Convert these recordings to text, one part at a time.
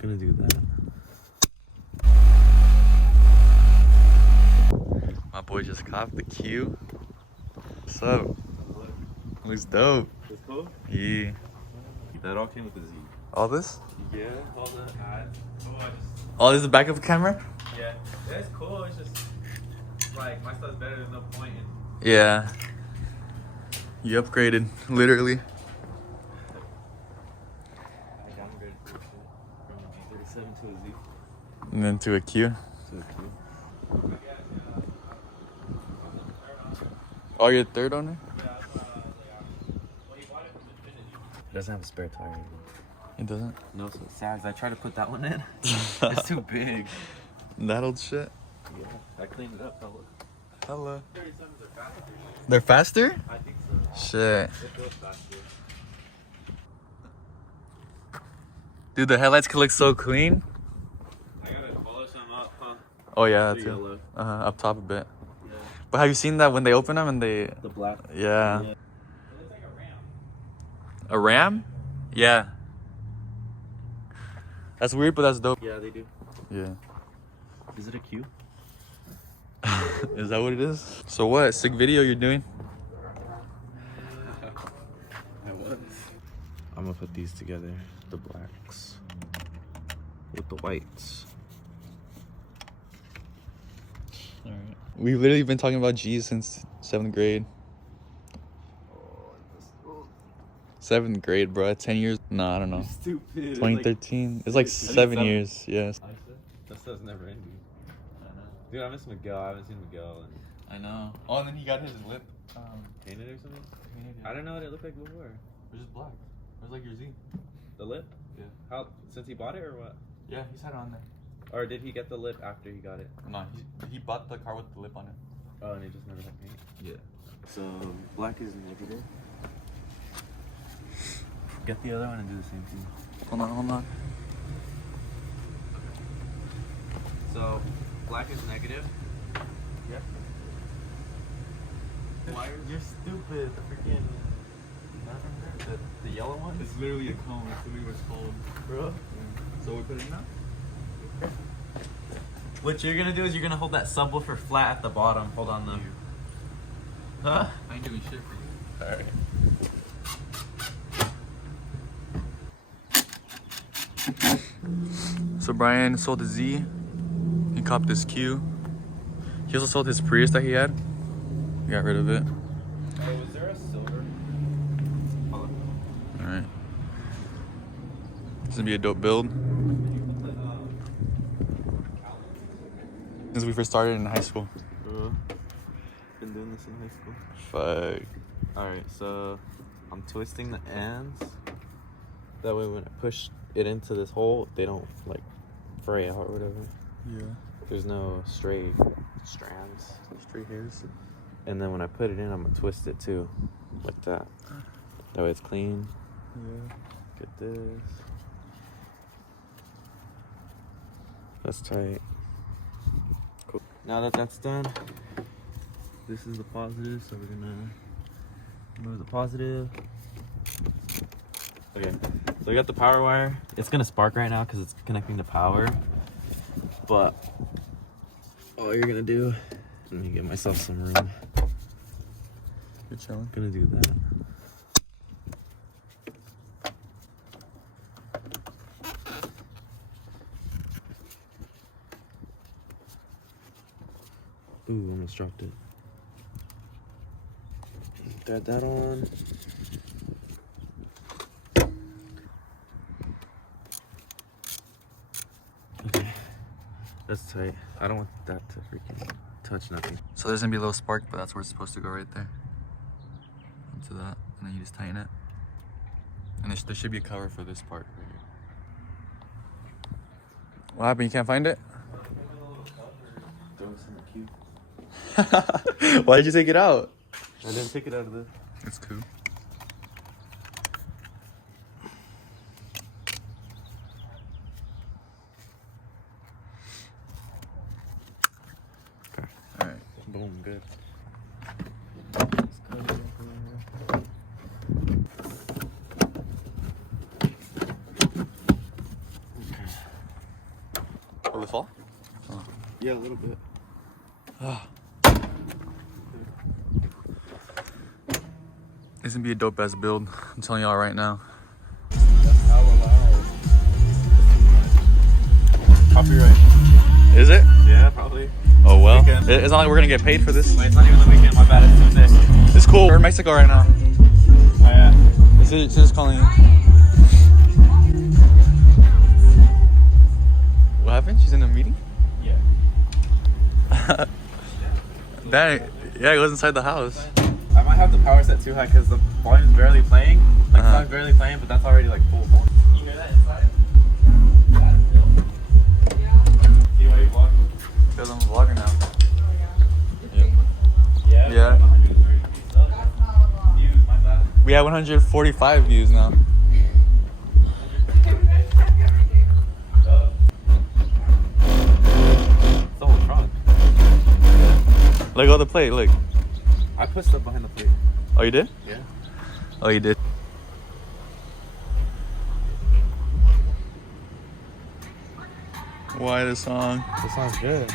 Gonna do that. My boy just copped the Q. What's up? Looks dope. It's cool? Yeah. That all came with the Z. All this? Yeah, all the ads. Oh, this is the back of the camera? Yeah, it's cool. It's just like my stuff's better. There's no point in. Yeah. You upgraded, literally. I downgraded from a G37 to a Z. And then to a Q. To a Q. Oh, you're the third owner? It doesn't have a spare tire anymore. It doesn't? No, so it sags. I tried to put that one in. It's too big. That old shit? Yeah, I cleaned it up. Fella. Hello. 37s are faster. They're faster? I think so. Shit. It feels faster. Dude, the headlights could look so clean. I gotta polish them up, huh? Oh yeah, The that too. yellow. Up top a bit. Yeah. But have you seen that when they open them and they... The black. Yeah. It looks like a Ram. A Ram? Yeah. That's weird, but that's dope. Yeah, they do. Yeah. Is it a Q? Is that what it is? So what? Sick video you're doing? I was. I'm gonna put these together. The blacks. With the whites. Alright. We've literally been talking about G's since 7th grade. 7th grade, bro. 10 years? No, I don't know. Stupid. 2013. It's like 7 years. Yes. That stuff's never ending. I know. Dude, I miss Miguel. I haven't seen Miguel. I know. Oh, and then he got his lip Painted or something? I don't know what it looked like before. It was just black. It was like your Z. The lip? Yeah. How? Since he bought it or what? Yeah, he's had it on there. Or did he get the lip after he got it? No, he bought the car with the lip on it. Oh, and he just never had paint? Yeah. So, black is negative. Get the other one and do the same thing. Hold on. So, black is negative. Yep. Why you're stupid. The freaking the yellow one? It's literally a cone. That's literally what it's called. Bro. Yeah. So we put it in now? What you're gonna do is you're gonna hold that subwoofer flat at the bottom. Hold on though. Huh? I ain't doing shit for you. Alright. So Brian sold the Z. He copped this Q. He also sold his Prius that he had. He got rid of it. Oh, was there a silver? Alright. This is gonna be a dope build. Since we first started in high school. Been doing this in high school. Fuck. Alright, so I'm twisting the ends. That way when I push it into this hole, they don't like fray out or whatever. Yeah. There's no stray strands. Straight hairs. And then when I put it in, I'm gonna twist it too. Like that. That way it's clean. Yeah. Get this. That's tight. Cool. Now that that's done, this is the positive, so we're gonna remove the positive. Okay, so we got the power wire. It's gonna spark right now because it's connecting to power. But all you're gonna do, let me get myself some room. You're chilling. Gonna do that. Ooh, almost dropped it. Thread that on. Okay, that's tight. I don't want that to freaking touch nothing. So there's gonna be a little spark, but that's where it's supposed to go right there. Into that, and then you just tighten it. And there should be a cover for this part right here. What happened? You can't find it? Throw this in the cube. Why did you take it out? I didn't take it out of the... It's cool. Okay. Alright. Boom, good. Will it fall? Yeah, a little bit. This gonna be a dope ass build. I'm telling y'all right now. That's hella loud. Copyright. Is it? Yeah, probably. Oh well. Weekend. It's not like we're gonna get paid for this. Wait, it's not even the weekend. My bad. It's Tuesday. It's cool. We're in Mexico right now. Oh yeah. She's just calling you. What happened? She's in a meeting? Yeah. Dang. Yeah, it goes inside the house. I might have the power set too high because the volume's barely playing. Like, the song's barely playing, but that's already like full. You hear that inside? See why you vlogging? Because I'm a vlogger now. Yeah. Yeah. 133 views, my bad. We have 145 views now. It's the whole trunk. Look at the plate, look. I put stuff behind the plate. Oh, you did? Yeah. Oh, you did. Why the song? This sounds good.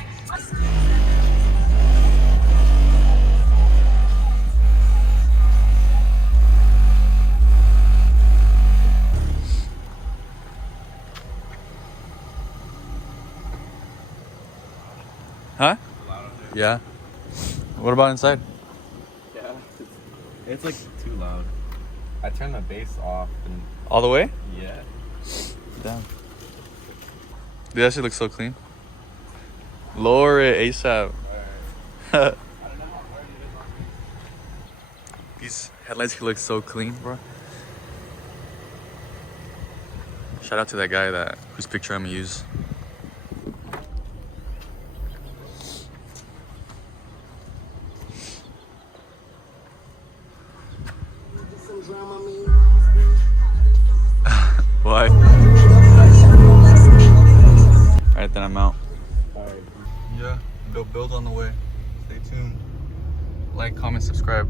Huh? Yeah. What about inside? Yeah. It's like too loud. I turned my bass off and All the way? yeah. Damn. Dude, that shit looks so clean. Lower it ASAP. These headlights look so clean, bro. Shout out to that guy whose picture I'm gonna use. Why? Alright, then I'm out. Alright. Yeah, dope build on the way. Stay tuned. Like, comment, subscribe.